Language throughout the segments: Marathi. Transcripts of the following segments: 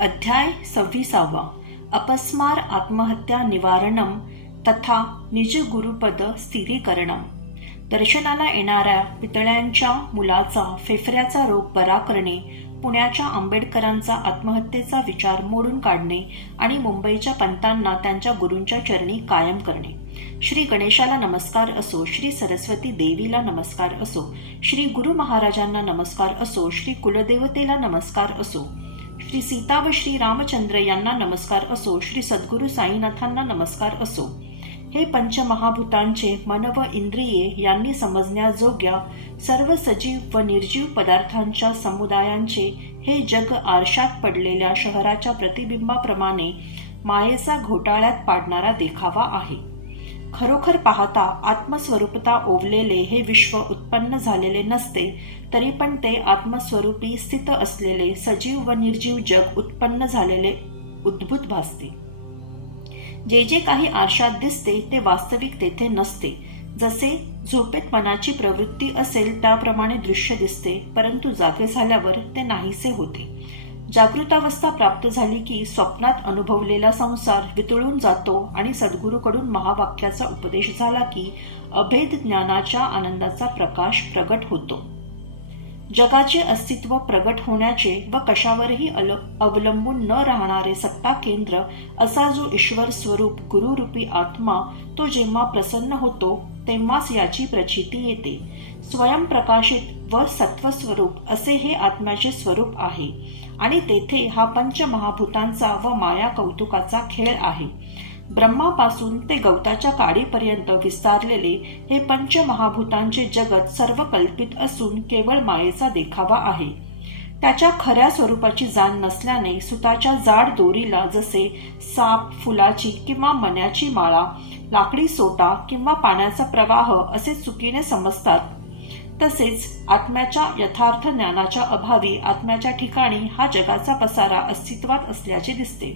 अध्याय 26. अपस्मार आत्महत्या निवारणम तथा निज गुरुपद स्थिरीकरणम. दर्शनाला येणाऱ्या पितळ्यांच्या मुलाचा फेफऱ्याचा रोग बरा करणे, पुण्याच्या आंबेडकरांचा आत्महत्येचा विचार मोडून काढणे आणि मुंबईच्या पंतांना त्यांच्या गुरूंच्या चरणी कायम करणे. श्री गणेशाला नमस्कार असो, श्री सरस्वती देवीला नमस्कार असो, श्री गुरु महाराजांना नमस्कार असो, श्री कुलदेवतेला नमस्कार असो, श्री सीता व श्री रामचंद्र यांना नमस्कार असो, श्री सद्गुरु साईनाथांना नमस्कार असो. हे पंचमहाभूतांचे मन व इंद्रिये यांनी समजण्याजोग्या सर्व सजीव व निर्जीव पदार्थांच्या समुदायांचे हे जग आरशात पडलेल्या शहराच्या प्रतिबिंबाप्रमाणे मायेचा घोटाळ्यात पाडणारा देखावा आहे. खरोखर पाहता आत्मस्वरूपता ओवलेले हे विश्व उत्पन्न झालेले नसते, तरी पण ते आत्मस्वरूपी स्थित असलेले सजीव व निर्जीव जग उत्पन्न झालेले उद्भूत भासते. जे जे काही आरशात दिसते ते वास्तविक तेथे नसते. जसे झोपेत मनाची प्रवृत्ती असेल त्याप्रमाणे दृश्य दिसते, परंतु जागे झाल्यावर ते नाहीसे होते. जागृतावस्था प्राप्त झाली की स्वप्नात अनुभवलेला संसार वितळून जातो आणि सद्गुरूकडून महावाक्याचा उपदेश झाला की अभेद ज्ञानाच्या आनंदाचा प्रकाश प्रगट होतो. जगाचे अस्तित्व प्रगट होण्याचे व कशावरही अवलंबून न राहणारे सत्ता केंद्र असा जो ईश्वर स्वरूप गुरुरूपी आत्मा, तो जेव्हा प्रसन्न होतो तेव्हाच याची प्रचिती येते. स्वयंप्रकाशित व सत्वस्वरूप असे हे आत्म्याचे स्वरूप आहे आणि तेथे हा पंचमहाभूतांचा व माया कौतुकाचा खेळ आहे. ब्रह्मापासून ते गवताच्या काडीपर्यंत विस्तारलेले हे पंचमहाभूतांचे जगत सर्व कल्पित असून केवळ मायेचा देखावा आहे. त्याच्या खऱ्या स्वरूपाची जाण नसल्याने सुताच्या जाड दोरीला जसे साप, फुलाची किंवा मण्याची माळा, लाकडी सोटा किंवा पाण्याचा प्रवाह असे चुकीने समजतात, तसेच आत्म्याच्या यथार्थ ज्ञानाच्या अभावी आत्म्याच्या ठिकाणी हा जगाचा पसारा अस्तित्वात असल्याचे दिसते.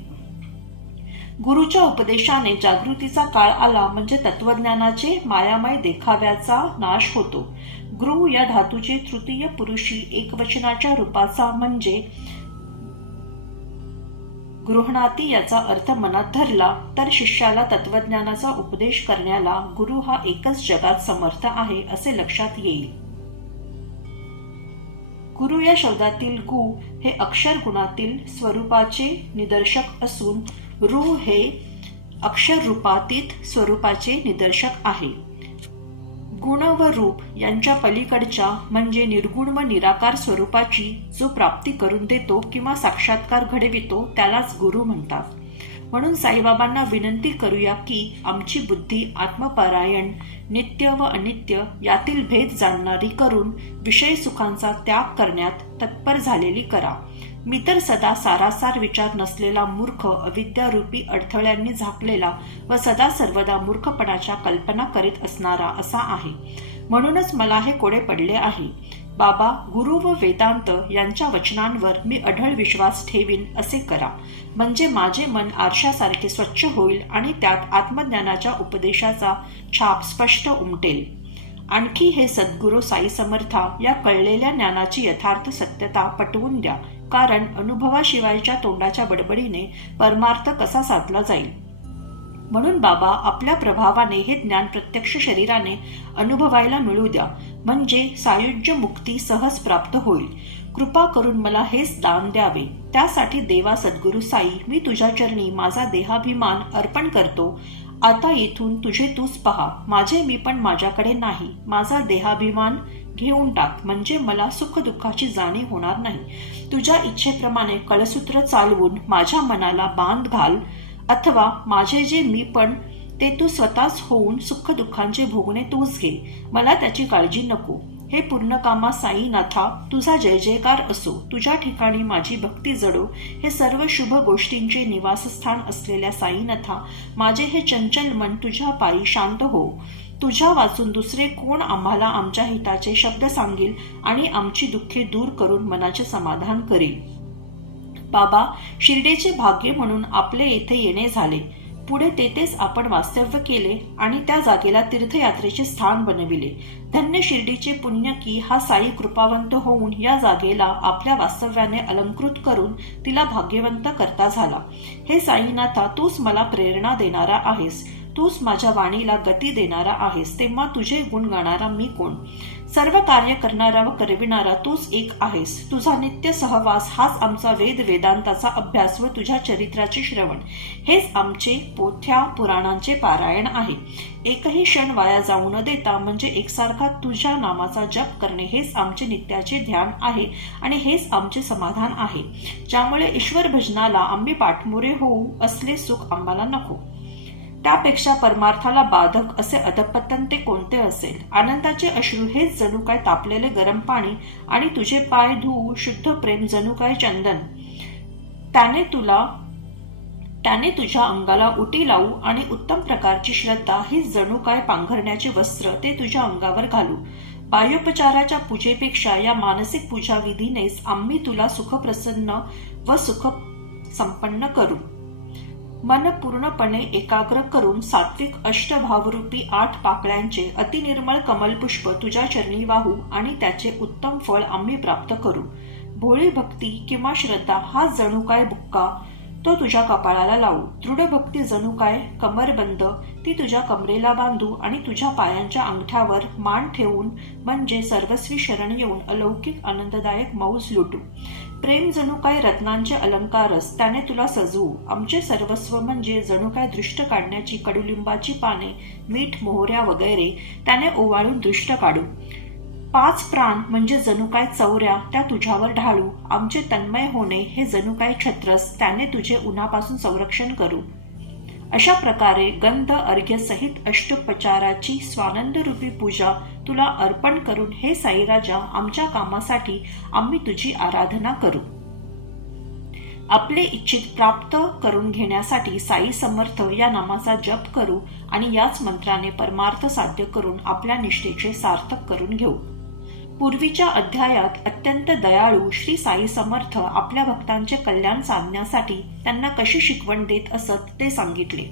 गुरुच्या उपदेशाने जागृतीचा काळ आला म्हणजे तत्वज्ञानाचे मायामय देखाव्याचा नाश होतो. गुरु या धातूचे तृतीय पुरुषी एकवचनाच्या रूपाचा म्हणजे गृहणाती याचा अर्थ मनात धरला तर शिष्याला तत्वज्ञानाचा उपदेश करण्याला गुरु हा एकच जगात समर्थ आहे असे लक्षात येईल. गुरु या शब्दातील गु हे अक्षर गुणातील स्वरूपाचे निदर्शक असून रू हे अक्षर रूपातीत स्वरूपाचे निदर्शक आहे. गुण व रूप यांच्या पलीकडच्या म्हणजे निर्गुण व निराकार स्वरूपाची जो प्राप्ती करून देतो किंवा साक्षात्कार घडवितो त्यालाच गुरु म्हणतात. म्हणून साईबाबांना विनंती करूया की आमची बुद्धी आत्मपरायण, नित्य व अनित्य यातील भेद जाणणारी करून विषय सुखांचा त्याग करण्यात तत्पर झालेली करा. मी तर सदा सारासार विचार नसलेला मूर्ख, अविद्यारूपी अडथळ्यांनी झाकलेला व सदा सर्वदा मूर्खपणाच्या कल्पना करीत असणारा असा आहे. म्हणूनच मला हे कोडे पडले आहे. बाबा, गुरु व वेदांत यांच्या वचनांवर मी अढळ विश्वास ठेवीन असे करा, म्हणजे माझे मन आरशासारखे स्वच्छ होईल आणि त्यात आत्मज्ञानाच्या उपदेशाचा छाप स्पष्ट उमटेल. आणखी हे सद्गुरू साई समर्था या कळलेल्या ज्ञानाची यथार्थ सत्यता पटवून द्या, कारण अनुभवाशिवायच्या तोंडाच्या बडबडीने परमार्थ कसा साधला जाईल. म्हणून बाबा, आपल्या प्रभावाने हे ज्ञान प्रत्यक्ष शरीराने अनुभवायला मिळू द्या, म्हणजे सायुज्य मुक्ती सहज प्राप्त होईल. कृपा करून मला हेच दान द्यावे. त्यासाठी देवा सद्गुरू साई, मी तुझ्या चरणी माझा देहाभिमान अर्पण करतो. आता इथून तुझे तूच पहा, माझे मी पण माझ्याकडे नाही. माझा देहाभिमान घेऊन टाक, म्हणजे मला सुख दुःखाची जाणीव होणार नाही. तुझ्या इच्छेप्रमाणे कळसूत्र चालवून माझ्या मनाला बांध घाल, अथवा माझे जे मी पण ते तू स्वतःच होऊन सुख दुःखांचे भोगणे तूच घे. मला त्याची काळजी नको. हे पूर्णकामा साईनाथा, तुझा जय जयकार असो. तुझ्या ठिकाणी माझी भक्ती जडो. हे सर्व शुभ गोष्टींचे निवासस्थान असलेल्या साईनाथा, माझे हे चंचल मन तुझ्या पायी शांत हो. तुझ्या वाचून दुसरे कोण आम्हाला आमच्या हिताचे शब्द सांगेल आणि आमची दुःखे दूर करून मनाचे समाधान करेल. बाबा, शिर्डीचे भाग्य म्हणून आपले येथे येणे झाले. पुढे तेथेच आपण वास्तव्य केले आणि त्या जागेला तीर्थयात्रेचे स्थान बनविले. धन्य शिर्डीचे पुण्य की हा साई कृपावंत होऊन या जागेला आपल्या वास्तव्याने अलंकृत करून तिला भाग्यवंत करता झाला. हे साईनाथा, तूच मला प्रेरणा देणारा आहेस, तूच माझ्या वाणीला गती देणारा आहेस, तेव्हा तुझे गुण गाणारा मी कोण? सर्व कार्य करणारा व करविणारा तूच एक आहेस. तुझा नित्य सहवास हाच आमचा वेदांताचा अभ्यास व तुझ्या चरित्राचे श्रवण हेच आमचे पोथ्या पुराणांचे पारायण आहे. एकही क्षण वाया जाऊ न देता म्हणजे एकसारखा तुझ्या नामाचा जप करणे हेच आमचे नित्याचे ध्यान आहे आणि हेच आमचे समाधान आहे, ज्यामुळे ईश्वर भजनाला आम्ही पाठमोरे होऊ असले सुख आम्हाला नको. त्यापेक्षा परमार्थाला बाधक असे अधपतन ते कोणते असेल? आनंदाचे अश्रू हेच जणू काय तापलेले गरम पाणी आणि तुझे पाय धुवू शुद्ध प्रेम जणू काय चंदन. त्याने तुझ्या अंगाला उटी लावू आणि उत्तम प्रकारची श्रद्धा हीच जणू काय पांघरण्याचे वस्त्र ते तुझ्या अंगावर घालू. बाह्योपचाराच्या पूजेपेक्षा या मानसिक पूजा विधीनेच आम्ही तुला सुखप्रसन्न व सुख संपन्न करू. मन पूर्णपणे एकाग्र करून सात्विक अष्टभावरूपी 8 पाकळ्यांचे अतिनिर्मळ कमलपुष्प तुझ्या चरणी वाहू आणि त्याचे उत्तम फळ आम्ही प्राप्त करू. भोळी भक्ती किंवा श्रद्धा हा जणू काय बुक्का तो तुझ्या कपाळाला लावू. दृढ भक्ती जणू काय कमरबंद ती तुझ्या कमरेला बांधू आणि तुझ्या पायांच्या अंगठ्यावर मान ठेवून म्हणजे सर्वस्वी शरण येऊन अलौकिक आनंददायक मौज लुटू. प्रेम जणू काय रत्नांचे अलंकारस त्याने तुला सजवू. आमचे सर्वस्व म्हणजे जणू काय दृष्ट काढण्याची कडुलिंबाची पाने, मीठ, मोहऱ्या वगैरे त्याने ओवाळून दृष्ट काढू. 5 प्राण म्हणजे जणू काय चौऱ्या त्या तुझ्यावर ढाळू. आमचे तन्मय होणे हे जणू काय छत्रस त्याने तुझे उन्हापासून संरक्षण करू. अशा प्रकारे गंध अर्घ्य सहित अष्टोपचाराची स्वानंदरूपी पूजा तुला अर्पण करून हे साईराजा आमच्या कामासाठी आम्ही तुझी आराधना करू. आपले इच्छित प्राप्त करून घेण्यासाठी साई समर्थ या नामाचा जप करू आणि याच मंत्राने परमार्थ साध्य करून आपल्या निष्ठेचे सार्थक करून घेऊ. पूर्वीच्या अध्यायात अत्यंत दयाळू श्री साई समर्थ आपल्या भक्तांचे कल्याण साधण्यासाठी त्यांना कशी शिकवण देत असत ते सांगितले.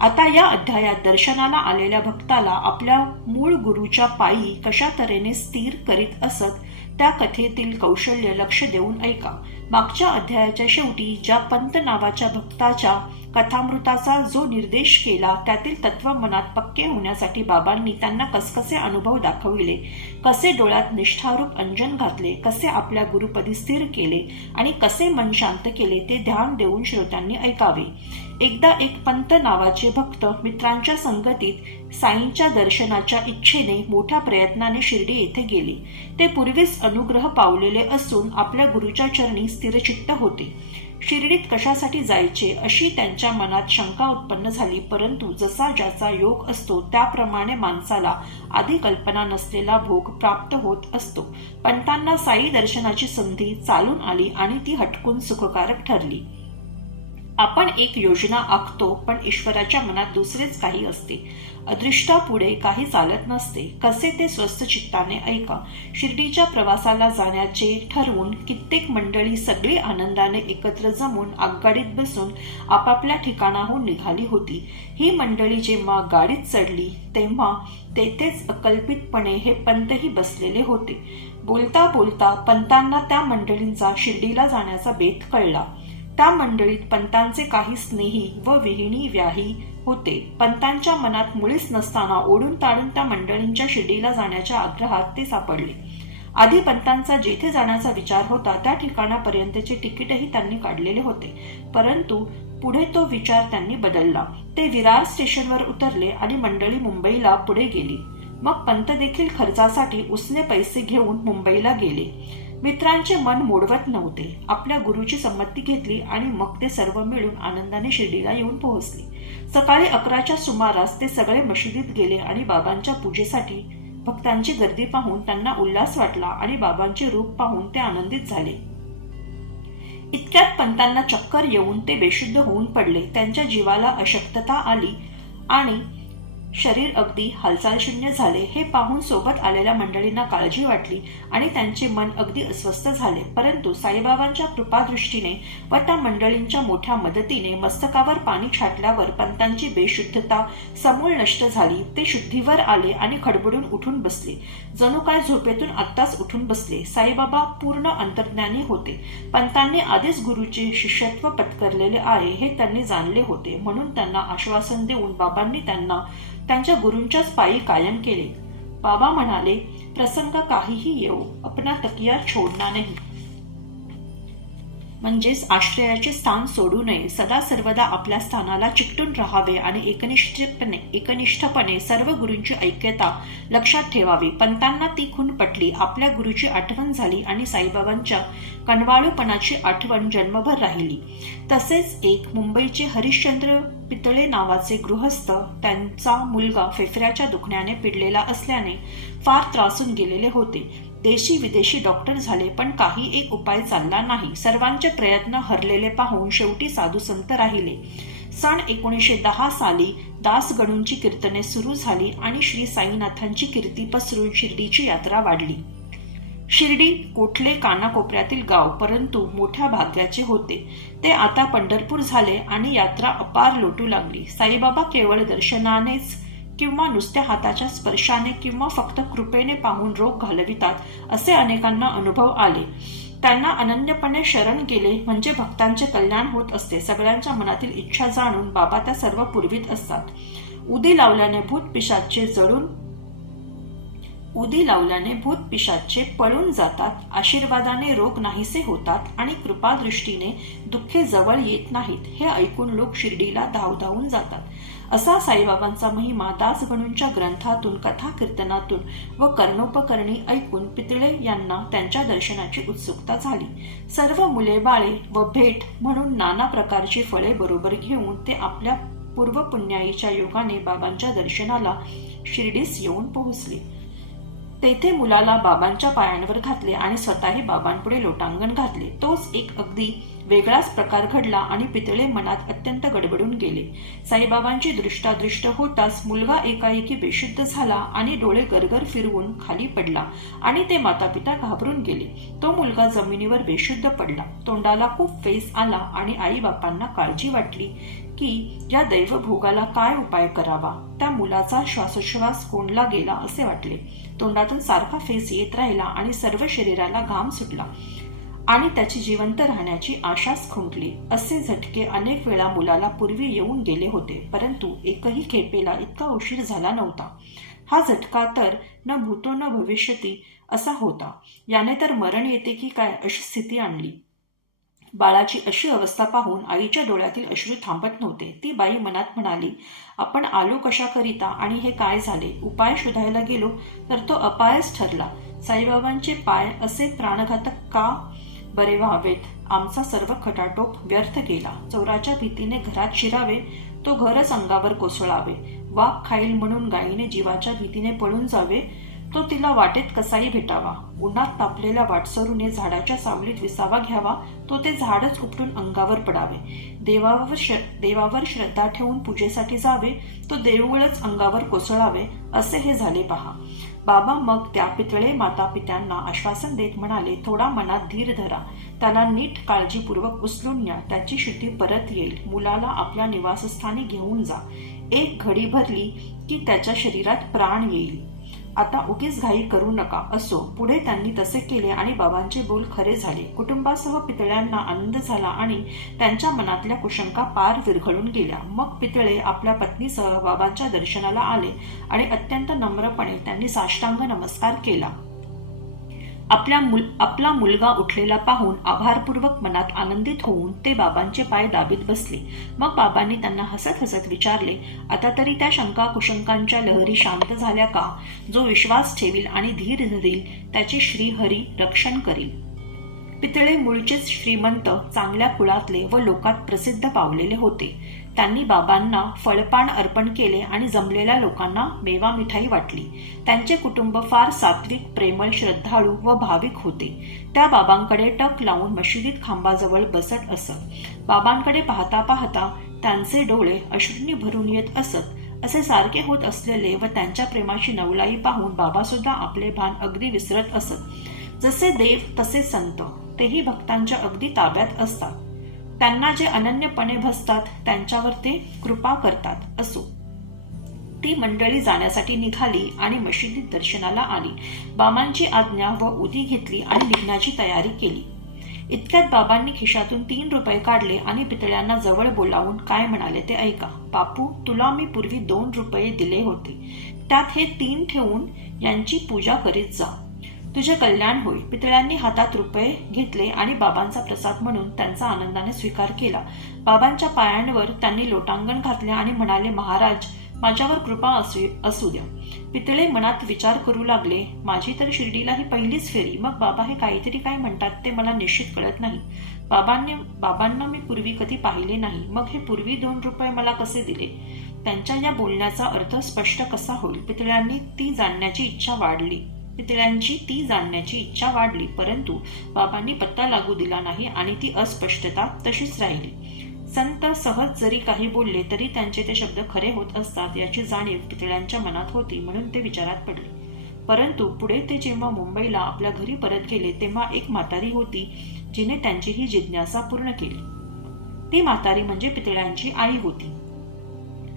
आता या अध्यायात दर्शनाला आलेल्या भक्ताला आपल्या मूळ गुरुच्या पायी कशा तऱ्हेने स्थिर करीत असत त्या कथेतील कौशल्य लक्ष देऊन ऐका. मागच्या अध्यायाच्या शेवटी ज्या पंत नावाच्या भक्ताच्या कथामृताचा जो निर्देश केला त्यातील तत्व मनात पक्के होण्यासाठी बाबांनी त्यांना कसकसे अनुभव दाखविले, कसे डोळ्यात निष्ठारूप अंजन घातले, कसे आपल्या गुरुपदी स्थिर केले आणि कसे मन शांत केले ते ध्यान देऊन श्रोत्यांनी ऐकावे. एकदा एक पंत नावाचे भक्त मित्रांच्या संगतीत साईंच्या दर्शनाच्या इच्छेने मोठ्या प्रयत्नाने शिर्डी येथे गेले. ते पूर्वीच अनुग्रह पावलेले असून आपल्या गुरुच्या चरणी स्थिरचित्त होते. शिर्डीत कशासाठी जायचे अशी त्यांच्या मनात शंका उत्पन्न झाली, परंतु जसा ज्याचा योग असतो त्याप्रमाणे माणसाला आधी कल्पना नसलेला भोग प्राप्त होत असतो. पंतांना साई दर्शनाची संधी चालून आली आणि ती हटकून सुखकारक ठरली. आपण एक योजना आखतो पण ईश्वराच्या मनात दुसरेच काही असते. अदृष्टापुढे काही चालत नसते. कसे ते स्वस्थ चित्ताने ऐका. शिर्डीच्या प्रवासाला जाण्याचे ठरवून कित्येक मंडळी सगळी आनंदाने एकत्र जमून आगगाडीत बसून आपापल्या ठिकाणाहून निघाली होती. ही मंडळी जेव्हा गाडीत चढली तेव्हा तेथेच अकल्पितपणे हे पंतही बसलेले होते. बोलता बोलता पंतांना त्या मंडळींचा शिर्डीला जाण्याचा बेत कळला. त्या मंडळीत पंतांचे काही स्नेही व विहिणी व्याही होते. पंतांच्या मनात मुळीच नसताना ओढून ताडून त्या मंडळींच्या शिर्डीला जाण्याच्या आग्रहात ते सापडले. आधी पंतांचा जेथे जाण्याचा विचार होता त्या ठिकाणापर्यंतचे तिकीटही त्यांनी काढलेले होते, परंतु पुढे तो विचार त्यांनी बदलला. ते विरार स्टेशनवर उतरले आणि मंडळी मुंबईला पुढे गेली. मग पंत देखील खर्चासाठी उसने पैसे घेऊन मुंबईला गेले. मित्रांचे मन मोडवत नव्हते. आपल्या गुरुची संमती घेतली आणि मग ते सर्व मिळून आनंदाने शिर्डीला येऊन पोहोचले. सकाळी 11च्या सुमारास ते सगळे मशिदीत गेले आणि बाबांच्या पूजेसाठी भक्तांची गर्दी पाहून त्यांना उल्हास वाटला आणि बाबांचे रूप पाहून ते आनंदित झाले. इतक्यात पंतांना चक्कर येऊन ते बेशुद्ध होऊन पडले. त्यांच्या जीवाला अशक्तता आली आणि शरीर अगदी हालचालशून्य झाले. हे पाहून सोबत आलेल्या मंडळींना काळजी वाटली आणि त्यांचे मन अगदी अस्वस्थ झाले. परंतु साईबाबांच्या कृपादृष्टीने व त्या मंडळींच्या मोठ्या मदतीने मस्तकावर पाणी छाटल्यावर पंतांची बेशुद्धता समूळ नष्ट झाली. ते शुद्धीवर आले आणि खडबडून उठून बसले. जणू काय झोपेतून आत्ताच उठून बसले. साईबाबा पूर्ण अंतर्ज्ञानी होते. पंतांनी आधीच गुरुचे शिष्यत्व पत्करलेले आहे हे त्यांनी जाणले होते. म्हणून त्यांना आश्वासन देऊन बाबांनी त्यांना त्यांच्या गुरूंच्याच पायी कायम केले. बाबा म्हणाले, प्रसंग काहीही येऊ, अपना तकिया छोडना नाही. म्हणजेच आश्रयाचे स्थान सोडू नये. सदा सर्वदा आपल्या स्थानाला चिकटून राहावे आणि एकनिष्ठपणे सर्व गुरूंची ऐक्यता लक्षात ठेवावी. पंतांना ती खूण पटली. आपल्या गुरूची आठवण झाली आणि साईबाबांच्या कणवाळूपणाची आठवण जन्मभर राहिली. तसेच एक मुंबईचे हरिश्चंद्र पितळे नावाचे गृहस्थ, त्यांचा मुलगा फेफऱ्याच्या दुखण्याने पिडलेला असल्याने फार त्रासून गेलेले होते. देशी विदेशी डॉक्टर झाले पण काही एक उपाय चालला नाही. सर्वांचे प्रयत्न हरलेले पाहून शेवटी साधू संत राहिले. सन 1910 साली दासगणूंची कीर्तने सुरू झाली आणि श्री साईनाथांची कीर्ती पसरून शिर्डीची यात्रा वाढली. शिर्डी कोठले कानाकोपऱ्यातील गाव, परंतु मोठ्या भाग्याचे होते. ते आता पंढरपूर झाले आणि यात्रा अपार लोटू लागली. साईबाबा केवळ दर्शनानेच किंवा नुसत्या हाताच्या स्पर्शाने किंवा फक्त कृपेने पाहून रोग घालवितात असे अनेकांना अनुभव आले. त्यांना अनन्यपणे शरण गेले म्हणजे भक्तांचे कल्याण होत असते. सगळ्यांच्या मनातील इच्छा जाणून बाबा त्या सर्व पुरवीत असतात. उदी लावल्याने भूत पिशाचे पळून जातात. आशीर्वादाने रोग नाहीसे होतात आणि कृपादृष्टीने दुःखे जवळ येत नाहीत. हे ऐकून लोक शिर्डीला धावधावून जातात. असा साईबाबांचा महिमा दासगणूंच्या ग्रंथातून, कथा कीर्तनातून व कर्णोपकरणी ऐकून पितळे यांना त्यांच्या दर्शनाची उत्सुकता झाली. सर्व मुले बाळे व भेट म्हणून नाना प्रकारची फळे बरोबर घेऊन ते आपल्या पूर्वपुण्याईच्या योगाने बाबांच्या दर्शनाला शिर्डीस येऊन पोहोचले. तेथे मुलाला बाबांच्या पायांवर घातले आणि स्वतःही बाबांपुढे लोटांगण घातले. तोच एक अगदी वेगळाच प्रकार घडला आणि पितळे मनात अत्यंत गडबडून गेले. साईबाबांची दृष्टादृष्ट होताच मुलगा एकाएकी बेशुद्ध झाला आणि डोळे गरगर फिरवून खाली पडला आणि ते मातापिता घाबरून गेले. तो मुलगा जमिनीवर बेशुद्ध पडला. तोंडाला खूप फेस आला आणि आई बापांना काळजी वाटली की या दैवभोगाला काय उपाय करावा. त्या मुलाचा श्वासोच्छ्वास कोंडला गेला असे वाटले. तोंडातून सारखा फेस येत राहिला आणि सर्व शरीराला घाम सुटला आणि त्याची जिवंत राहण्याची आशाच खुंटली. असे झटके अनेक वेळा मुलाला पूर्वी येऊन गेले होते, परंतु एकही खेपेला इतका उशीर झाला नव्हता. हा झटका तर न भूतो न भविष्यती असा होता. याने तर मरण येते की काय अशी स्थिती आणली. बाळाची अशी अवस्था पाहून आईच्या डोळ्यातील अश्रू थांबत नव्हते. ती बाई मनात म्हणाली, आपण आलो कशाकरिता आणि हे काय झाले. उपाय शोधायला गेलो तर तो अपायच ठरला. साईबाबांचे पाय असे प्राणघातक का बरे व्हावेत. आमचा सर्व खटाटोप व्यर्थ गेला. चोराच्या भीतीने घरात शिरावे, तो घरच अंगावर कोसळावे. वाघ खाईल म्हणून गायीने जीवाच्या भीतीने पळून जावे, तो तिला वाटेत कसाही भेटावा. उन्हात तापलेल्या वाटसरूने झाडाच्या सावलीत विसावा घ्यावा, तो ते झाडच उपटून अंगावर पडावे. देवावर श्रद्धा ठेवून पूजेसाठी जावे, तो देऊळच अंगावर कोसळावे. असे हे झाले पहा. बाबा मग त्या पितळे मातापित्यांना आश्वासन देत म्हणाले, थोडा मनात धीर धरा. त्याला नीट काळजीपूर्वक उचलून न्या. त्याची शुद्धी परत येईल. मुलाला आपल्या निवासस्थानी घेऊन जा. एक घडी भरली की त्याच्या शरीरात प्राण येईल. आता उगीच घाई करू नका. असो. पुढे त्यांनी तसे केले आणि बाबांचे बोल खरे झाले. कुटुंबासह पितळ्यांना आनंद झाला आणि त्यांच्या मनातल्या कुशंका पार विरघळून गेल्या. मग पितळे आपल्या पत्नीसह बाबांच्या दर्शनाला आले आणि अत्यंत नम्रपणे त्यांनी साष्टांग नमस्कार केला. आपला मुलगा उठलेला पाहून आभारपूर्वक मनात आनंदित होऊन ते बाबांचे पाय दाबीत बसले. मग बाबांनी त्यांना हसत हसत विचारले, आता तरी त्या शंका कुशंकांच्या लहरी शांत झाल्या का. जो विश्वास ठेवील आणि धीर धरील त्याचे श्रीहरी रक्षण करील. पितळे मूळचेच श्रीमंत चांगल्या कुळातले व लोकात प्रसिद्ध पावलेले होते. त्यांनी बाबांना फळपान अर्पण केले आणि जमलेल्या लोकांना मेवा मिठाई वाटली. त्यांचे कुटुंब फार सात्विक, प्रेमळ, श्रद्धाळू व भाविक होते. त्या बाबांकडे टक लावून मशिदीत खांबाजवळ बसत असत. बाबांकडे पाहता पाहता त्यांचे डोळे अश्रूंनी भरून येत असत. असे सारखे होत असलेले व त्यांच्या प्रेमाची नवलाई पाहून बाबासुद्धा आपले भान अगदी विसरत असत. जसे देव तसे संत, तेही भक्तांच्या अगदी ताब्यात असतात. त्यांना जे अनन्यपणे भजतात त्यांच्यावर ते कृपा करतात. असो, ती मंडळी जाण्यासाठी निघाली आणि मशिदीत दर्शनाला आली. बाबांची आज्ञा व उदी घेतली आणि निघण्याची तयारी केली. इतक्यात बाबांनी खिशातून 3 रुपये काढले आणि पितळ्यांना जवळ बोलावून काय म्हणाले ते ऐका. बापू, तुला मी पूर्वी 2 रुपये दिले होते, त्यात हे 3 ठेवून यांची पूजा करीत जा, तुझे कल्याण होईल. पितळ्यांनी हातात रुपये घेतले आणि बाबांचा प्रसाद म्हणून त्यांचा आनंदाने स्वीकार केला. बाबांच्या पायांवर त्यांनी लोटांगण घातले आणि म्हणाले, महाराज, माझ्यावर कृपा असू द्या. पितळे मनात विचार करू लागले, माझी तर शिर्डीला ही पहिलीच फेरी, मग बाबा हे काहीतरी काय म्हणतात ते मला निश्चित कळत नाही. बाबांना मी पूर्वी कधी पाहिले नाही, मग हे पूर्वी 2 रुपये मला कसे दिले? त्यांच्या या बोलण्याचा अर्थ स्पष्ट कसा होईल? पितळ्यांची ती जाणण्याची इच्छा वाढली, परंतु बाबांनी पत्ता लागू दिला नाही आणि ती अस्पष्टता तशीच राहिली. संत सहज जरी काही बोलले तरी त्यांचे ते शब्द खरे होत असतात याची जाणीव पितळ्यांच्या मनात होती, म्हणून ते विचारात पडले. परंतु पुढे ते जेव्हा मुंबईला आपल्या घरी परत गेले तेव्हा एक म्हातारी होती जिने त्यांची ही जिज्ञासा पूर्ण केली. ती म्हातारी म्हणजे पितळ्यांची आई होती.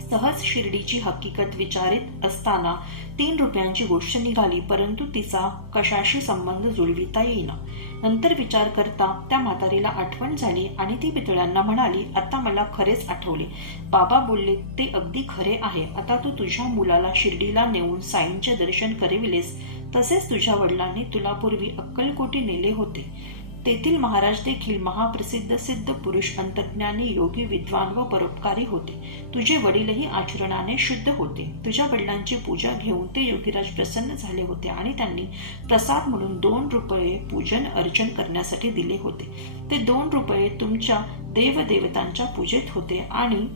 सहज शिर्डीची हकीकत विचारित असताना 3 रुपयांची गोष्ट निघाली, परंतु तिचा कशाशी संबंध जुळविता येईना. नंतर विचार करता त्या म्हातारीला आठवण झाली आणि ती पितळ्यांना म्हणाली, आता मला खरेच आठवले. बाबा बोलले ते अगदी खरे आहे. आता तू तुझ्या मुलाला शिर्डीला नेऊन साईंचे दर्शन करविलेस, तसेच तुझ्या वडिलांनी तुला पूर्वी अक्कलकोटी नेले होते. तेथील महाराज देखील महाप्रसिद्ध सिद्ध पुरुष, अंतर्ज्ञानी, योगी, विद्वान व परोपकारी होते. तुझे वडीलही आचरणाने शुद्ध होते. तुझ्या वडिलांची पूजा घेऊन ते योगीराज प्रसन्न झाले होते आणि त्यांनी प्रसाद म्हणून 2 रुपये पूजन अर्चन करण्यासाठी दिले होते. ते 2 रुपये तुमच्या देवदेवतांच्या पूजेत होते आणि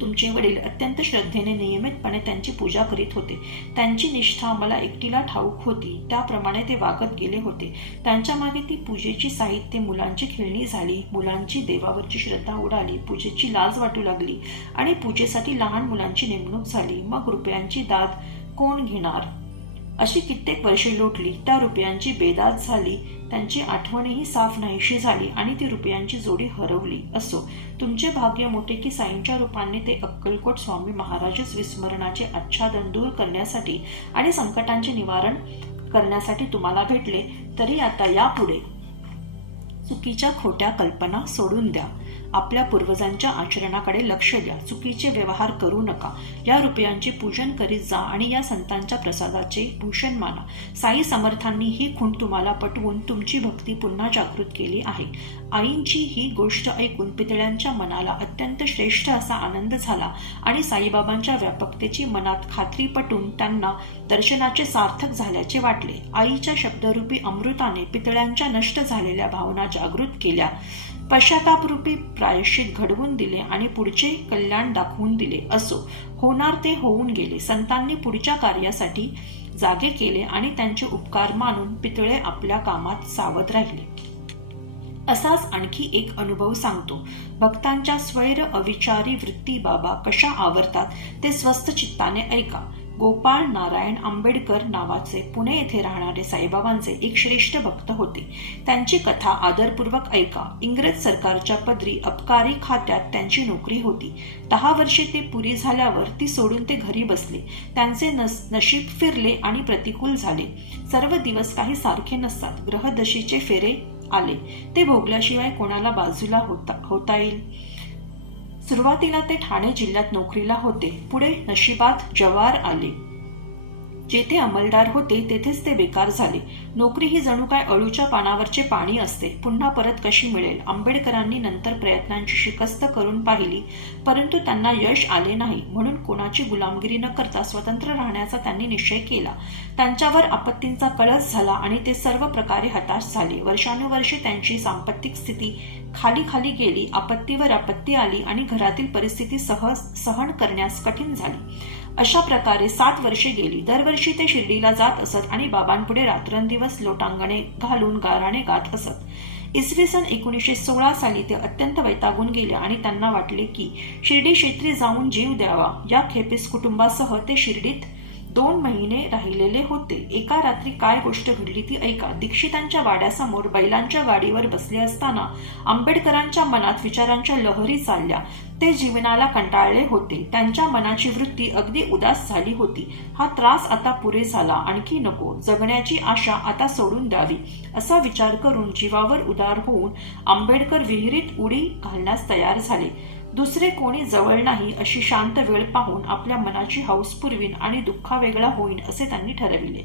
तुमचे वडील अत्यंत श्रद्धेने नियमितपणे त्यांची पूजा करीत होते. त्यांची निष्ठा मला एकटीला ठाऊक होती, त्याप्रमाणे ते वागत गेले होते. त्यांच्या मागे ती पूजेची साहित्य, मुलांची खेळणी झाली. मुलांची देवावरची श्रद्धा उडाली, पूजेची लाज वाटू लागली आणि पूजेसाठी लहान मुलांची नेमणूक झाली. मग रुपयांची दाद कोण घेणार अशी कित्येक वर्षे लोटली. त्या रुपयांची बेदाद झाली, त्यांची आठवणही साफ नाहीशी झाली आणि ती रुपयांची जोडी हरवली. असो, तुमचे भाग्य मोठे की साईंच्या रूपाने ते अक्कलकोट स्वामी महाराजच विस्मरणाचे आच्छादन दूर करण्यासाठी आणि संकटांचे निवारण करण्यासाठी तुम्हाला भेटले. तरी आता यापुढे चुकीच्या खोट्या कल्पना सोडून द्या. आपल्या पूर्वजांच्या आचरणाकडे लक्ष द्या. चुकीचे व्यवहार करू नका. या रुपयांचे पूजन करीत जा आणि या संतांच्या प्रसादाचे भूषण माना. साई समर्थांनी ही खूण तुम्हाला पटवून तुमची भक्ती पुन्हा जागृत केली आहे. आईंची ही गोष्ट ऐकून पितळ्यांच्या मनाला अत्यंत श्रेष्ठ असा आनंद झाला आणि साईबाबांच्या व्यापकतेची मनात खात्री पटून त्यांना दर्शनाचे सार्थक झाल्याचे वाटले. आईच्या शब्दरूपी अमृताने पितळ्यांच्या नष्ट झालेल्या भावना जागृत केल्या, पश्चातापरूपी प्रायश्चित घडवून दिले आणि पुढचे कल्याण दाखवून दिले. असो, होणार ते होऊन गेले. संतांनी पुढच्या कार्यासाठी जागे केले आणि त्यांचे उपकार मानून पितळे आपल्या कामात सावध राहिले. असाच आणखी एक अनुभव सांगतो. भक्तांच्या स्वैर अविचारी वृत्ती बाबा कशा आवरतात ते स्वस्थ चित्ताने ऐका. गोपाळ नारायण आंबेडकर नावाचे पुणे येथे राहणारे साईबाबांचे एक श्रेष्ठ भक्त होते. त्यांची कथा आदरपूर्वक ऐका. इंग्रज सरकारच्या पदरी अबकारी खात्यात त्यांची नोकरी होती. 10 वर्षे ते पुरी झाल्यावर ती सोडून ते घरी बसले. त्यांचे नशीब फिरले आणि प्रतिकूल झाले. सर्व दिवस काही सारखे नसतात. ग्रहदशेचे फेरे आले, ते भोगल्याशिवाय कोणाला बाजूला होता येईल. सुरुवातीला ते ठाणे जिल्ह्यात नोकरीला होते. पुढे नशिबात जवार आले. जेथे अंमलदार होते तेथेच ते बेकार झाले. नोकरी ही जणू काय अळूच्या पानावरचे पाणी असते, पुन्हा परत कशी मिळेल. आंबेडकरांनी नंतर प्रयत्नांची शिकस्त करून पाहिली, परंतु त्यांना यश आले नाही. म्हणून कोणाची गुलामगिरी न करता स्वतंत्र राहण्याचा त्यांनी निश्चय केला. त्यांच्यावर आपत्तींचा कळस झाला आणि ते सर्व प्रकारे हताश झाले. वर्षानुवर्षे त्यांची सांपत्तिक स्थिती खाली खाली गेली. आपत्तीवर आपत्ती आली आणि घरातील परिस्थिती सहन करण्यास कठीण झाली. अशा प्रकारे 7 वर्षे गेली. दरवर्षी ते शिर्डीला जात असत आणि बाबांपुढे रात्रंदिवस लोटांगणे घालून गाराणे गात असत. इसवी सन 1916 साली ते अत्यंत वैतागून गेले आणि त्यांना वाटले की शिर्डी क्षेत्री जाऊन जीव द्यावा. या खेपेस कुटुंबासह ते शिर्डीत 2 महिने राहिलेले होते. एका रात्री काय गोष्ट घडली ती ऐका. दीक्षितांच्या वाड्यासमोर बैलांच्या गाडीवर बसले असताना आंबेडकरांच्या मनात विचारांच्या लहरी चालल्या. ते जीवनाला कंटाळले होते. त्यांच्या मनाची वृत्ती अगदी उदास झाली होती. हा त्रास आता पुरे झाला, आणखी नको. जगण्याची आशा आता सोडून द्यावी असा विचार करून जीवावर उदार होऊन आंबेडकर विहिरीत उडी घालण्यास तयार झाले. दुसरे कोणी जवळ नाही अशी शांत वेळ पाहून आपल्या मनाची हौस पुरवीन आणि दुःखावेगळा होईन असे त्यांनी ठरविले.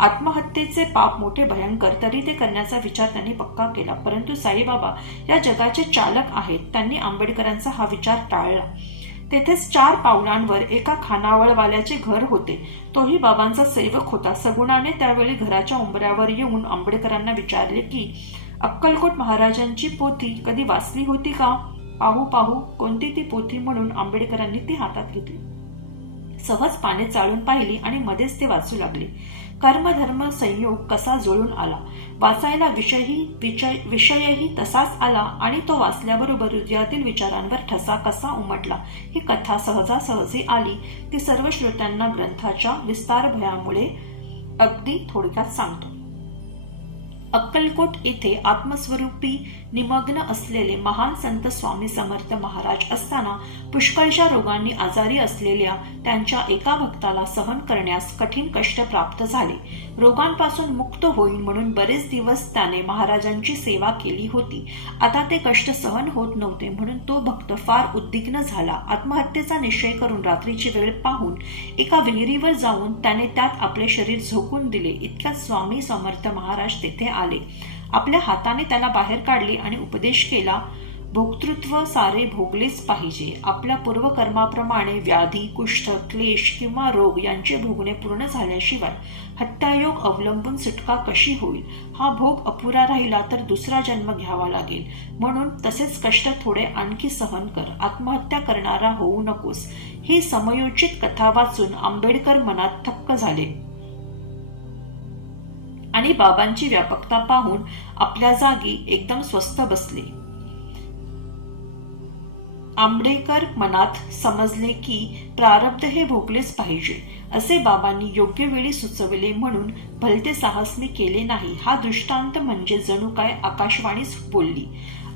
आत्महत्येचे पाप मोठे भयंकर, तरी ते करण्याचा विचार त्यांनी पक्का केला. परंतु साईबाबा या जगाचे चालक आहेत. त्यांनी आंबेडकरांचा हा विचार टाळला. तेथेच 4 पावलांवर एका खानावळवाल्याचे घर होते. तोही बाबांचा सेवक होता. सगुणाने त्यावेळी घराच्या उंबऱ्यावर येऊन आंबेडकरांना विचारले की अक्कलकोट महाराजांची पोथी कधी वाचली होती का? पाहू पाहू कोणती ती पोथी म्हणून आंबेडकरांनी ती हातात घेतली. सहज पाने चाळून पाहिली आणि मध्येच ते वाचू लागले. कर्मधर्म संयोग कसा जुळून आला. वाचायला विषयही तसाच आला आणि तो वाचल्याबरोबर हृदयातील विचारांवर ठसा कसा उमटला. ही कथा सहजासहजी आली ती सर्व श्रोत्यांना ग्रंथाच्या विस्तार भयामुळे अगदी थोडक्यात सांगतो. अक्कलकोट येथे आत्मस्वरूपी निमग्न असलेले महान संत स्वामी समर्थ महाराज असताना पुष्कळशा रोगांनी आजारी असलेल्या त्यांच्या एका भक्ताला सहन करण्यास कठीण कष्ट प्राप्त झाले. रोगांपासून मुक्त होईन म्हणून बरेच दिवस त्याने महाराजांची सेवा केली होती. आता ते कष्ट सहन होत नव्हते म्हणून तो भक्त फार उद्विग्न झाला. आत्महत्येचा निश्चय करून रात्रीची वेळ पाहून एका विहिरीवर जाऊन त्याने त्यात आपले शरीर झोकून दिले. इतक्यात स्वामी समर्थ महाराज तेथे आले. आपल्या हाताने त्याला बाहेर काढले आणि उपदेश केला. भोक्तृत्व सारे भोगलेच पाहिजे. आपल्या पूर्वकर्माप्रमाणे व्याधी, कुष्ठ, क्लेश किंवा रोग यांचे भोगणे पूर्ण झाल्याशिवाय हत्यायोग अवलंबून सुटका कशी होईल. हा भोग अपुरा राहिला तर दुसरा जन्म घ्यावा लागेल. म्हणून तसेच कष्ट थोडे आणखी सहन कर. आत्महत्या करणारा होऊ नकोस. ही समयोचित कथा वाचून आंबेडकर मनात थक्क झाले आणि बाबांची व्यापकता पाहून आपल्या जागी एकदम स्वस्थ बसले. आंबेडकर मनात समजले की प्रारब्ध हे भोगलेच पाहिजे असे बाबांनी योग्य वेळी सुचवले म्हणून भलते साहस मी केले नाही. हा दृष्टांत म्हणजे जणू काय आकाशवाणीच बोलली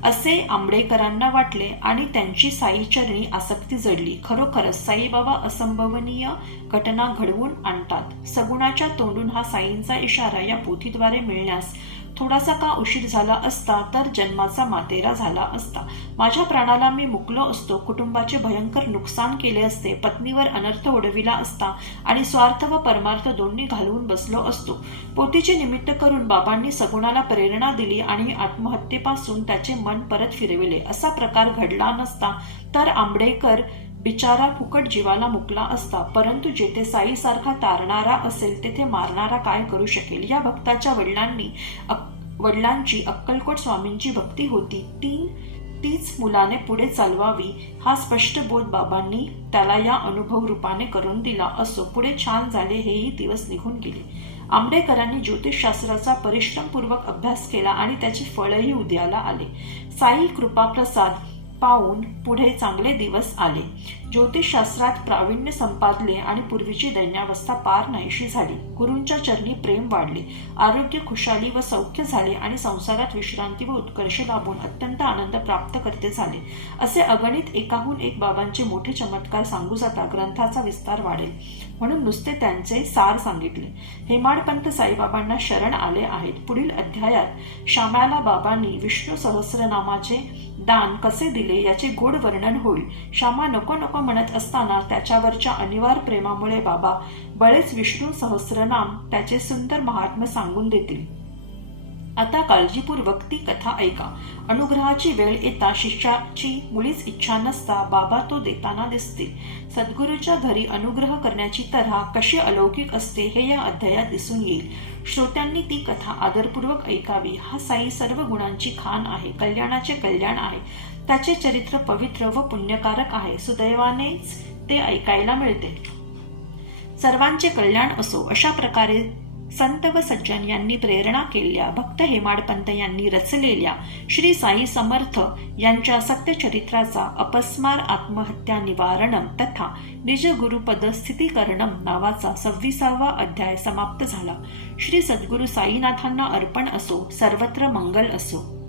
असे आंबेडकरांना वाटले आणि त्यांची साईचरणी आसक्ती जडली. खरोखरच साईबाबा असंभवनीय घटना घडवून आणतात. सगुणाच्या तोंडून हा साईंचा इशारा या पोथीद्वारे मिळण्यास थोडासा का उशीर झाला असता तर जन्माचा मातेरा झाला असता. माझ्या प्राणाला मी मुकलो असतो. कुटुंबाचे भयंकर नुकसान केले असते. पत्नीवर अनर्थ ओढविला असता आणि स्वार्थ व परमार्थ दोन्ही घालवून बसलो असतो. पोथीचे निमित्त करून बाबांनी सगुणाला प्रेरणा दिली आणि आत्महत्येपासून त्याचे मन परत फिरविले. असा प्रकार घडला नसता तर आंबेडकर बिचारा फुकट जीवाला मुकला असता. परंतु जेथे साईसारखा तारणारा असेल तेथे मारणारा काय करू शकेल. या भक्ताच्या वडिलांची अक्कलकोट स्वामींची भक्ती होती. तीच मुलाने पुढे चालवावी हा स्पष्ट बोध बाबांनी त्याला या अनुभव रूपाने करून दिला. असो, पुढे छान झाले. हेही दिवस निघून गेले. आंबेडकरांनी ज्योतिषशास्त्राचा परिश्रमपूर्वक अभ्यास केला आणि त्याचे फळही उदयाला आले. साई कृपाप्रसाद पाहून पुढे चांगले दिवस आले. ज्योतिषशास्त्रात प्रावीण्य संपादले आणि पूर्वीची दैन्यावस्था पार नाहीशी झाली. गुरूंच्या चरणी प्रेम वाढले. आरोग्य, खुशाली व सौख्य झाले आणि संसारात विश्रांती व उत्कर्ष लाभून अत्यंत आनंद प्राप्त करते झाले. असे अगणित एकाहून एक बाबांचे मोठे चमत्कार सांगू जाता ग्रंथाचा विस्तार वाढेल म्हणून नुसते त्यांचे सार सांगितले. हेमाडपंत साईबाबांना शरण आले आहेत. पुढील अध्यायात श्यामाला बाबांनी विष्णू सहस्रनामाचे दान कसे दिले याचे गोड वर्णन होईल. श्यामा नको नको म्हणत असताना त्याच्यावरच्या अनिवार्य प्रेमामुळे बाबा बळेच विष्णू सहस्रनाम त्याचे सुंदर महात्म्य सांगून देतील. आता काळजीपूर्वक ती कथा ऐका. अनुग्रहाची वेळ येता शिष्याची मुळीच इच्छा नसता बाबा तो देताना दिसतील. सद्गुरूच्या घरी अनुग्रह करण्याची तऱ्हा कशी अलौकिक असते हे या अध्यायात दिसून येईल. श्रोत्यांनी ती कथा आदरपूर्वक ऐकावी. हा साई सर्व गुणांची खान आहे. कल्याणाचे कल्याण आहे. त्याचे चरित्र पवित्र व पुण्यकारक आहे. सुदैवानेच ते ऐकायला मिळते. सर्वांचे कल्याण असो अशा प्रकारे संत व सज्जन यांनी प्रेरणा केलेल्या भक्त हेमाडपंत यांनी रचलेल्या श्री साई समर्थ यांच्या सत्यचरित्राचा अपस्मार आत्महत्या निवारणम तथा निज गुरुपद स्थितीकरणम नावाचा 26वा अध्याय समाप्त झाला. श्री सद्गुरू साईनाथांना अर्पण असो. सर्वत्र मंगल असो.